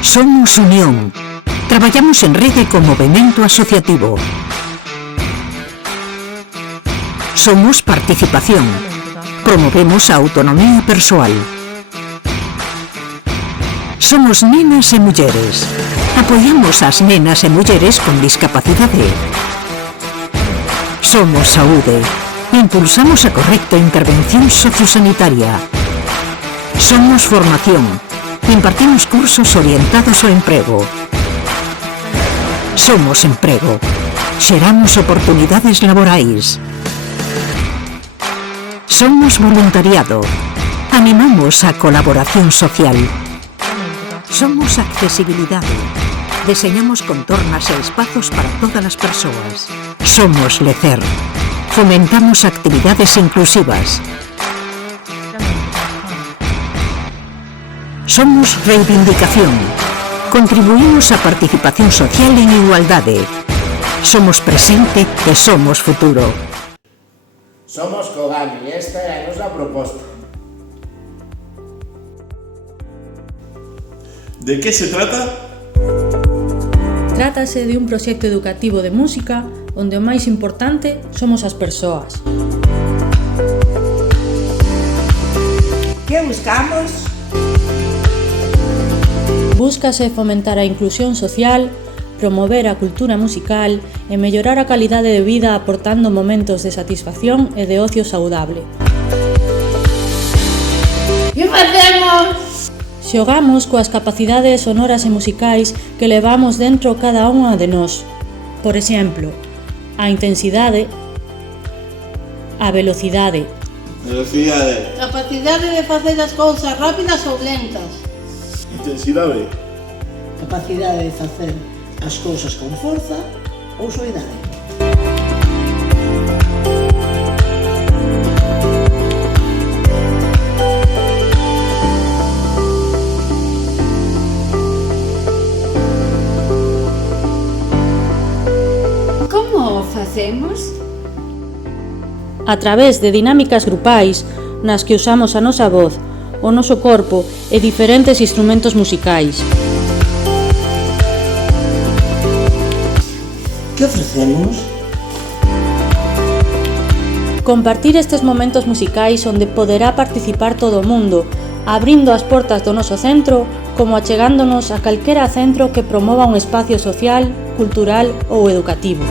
Somos unión. Traballamos en rede con movemento asociativo. Somos participación. Promovemos a autonomía persoal. Somos nenas e mulleres. Apoiamos as nenas e mulleres con discapacidade. Somos saúde. Impulsamos a correcta intervención sociosanitaria. Somos formación. Impartimos cursos orientados ao emprego. Somos emprego. Xeramos oportunidades laborais. Somos voluntariado. Animamos a colaboración social. Somos accesibilidade. Deseñamos contornas e espazos para todas as persoas. Somos lecer. Fomentamos actividades inclusivas. Somos reivindicación. Contribuímos á participación social en igualdade. Somos presente e somos futuro. Somos Cogami e esta é a nosa proposta. De que se trata? Trátase de un proxecto educativo de música onde o máis importante somos as persoas. Que buscamos? Búscase fomentar a inclusión social, promover a cultura musical e mellorar a calidade de vida aportando momentos de satisfacción e de ocio saudable. Que facemos? Xogamos coas capacidades sonoras e musicais que levamos dentro cada unha de nós. Por exemplo, a intensidade, a velocidade, capacidade de facer as cousas rápidas ou lentas, intensidade, Capacidade de facer as cousas con forza ou soidade. como o facemos? a través de dinámicas grupais nas que usamos a nosa voz, o noso corpo e diferentes instrumentos musicais. Que ofrecemos? Compartir estes momentos musicais onde poderá participar todo o mundo, abrindo as portas do noso centro, como achegándonos a calquera centro que promova un espacio social, cultural ou educativo.